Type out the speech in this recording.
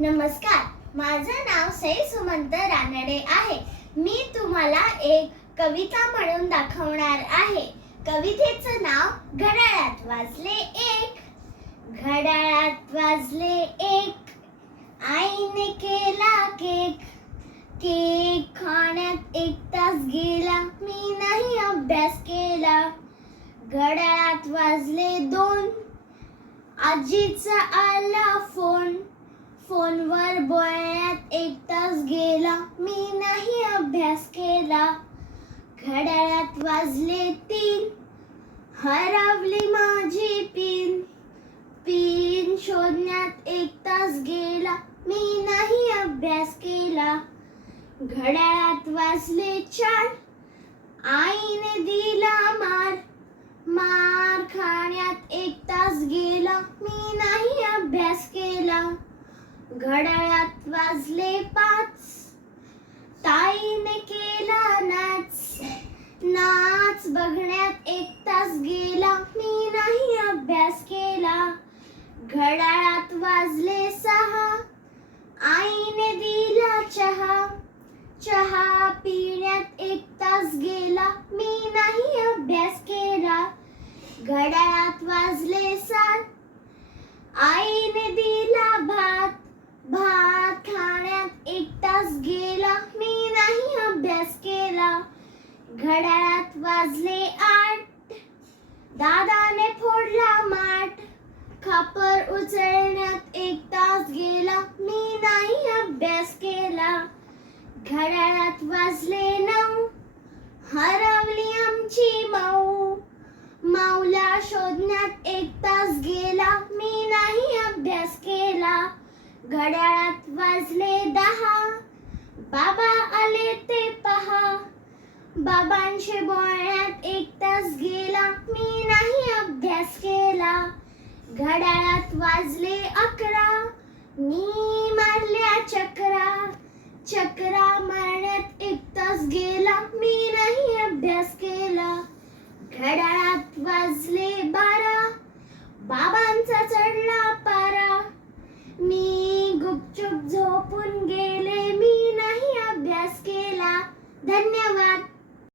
नमस्कार. माझं नाव सई सुमंत रानडे आहे. मी तुम्हाला एक कविता म्हणून दाखवणार आहे. कवितेचं नाव घड्याळात वाजले एक. घड्याळात वाजले एक. आईने केला केक. केक खाण्यात एक तास गेला. मी नाही अभ्यास केला. घड्याळात वाजले दोन. आजीचा आला एक तास गेला. मी नाही अभ्यास केला. घड्याळात वाजले तीन. हरवली माझी पिन पिन शोधण्यात एक तास गेला. मी नाही अभ्यास केला. घड्याळात वाजले चार. आईने दिला मार. मार खाण्यात एक तास गेला. मी नाही अभ्यास घड्याळात वाजले पाच. ताईने केला नाच. नाच बघण्यात एक तास गेला. मी नाही अभ्यास केला. घड्याळात वाजले सहा. आईने दिला चहा. चहा पिण्यात एक तास गेला. मी नाही अभ्यास केला. घड्याळात वाजले सात आईने दिला भात भात खाण्यात एक तास गेला मी नाही अभ्यास केला. घड्याळात वाजले आठ. दादाने फोडला माठ. खापर उचलण्यात एक तास गेला मी नाही अभ्यास केला. घड्याळात वाजले नऊ. हरवली आमची माऊ. माऊला शोधण्यात एक तास गेला मी नाही अभ्यास केला. घड्याळात वाजले दहा. बाबा आले ते पहा. बाबांशी बोलण्यात एक तास गेला. मी नाही अभ्यास केला. घड्याळात वाजले अकरा. मी मारल्या चक्रा. चक्रा मारण्यात एक तास गेला. मी नाही अभ्यास केला. घड्याळात वाजले बारा. बाबांचा चढला पारा. मी Ben ne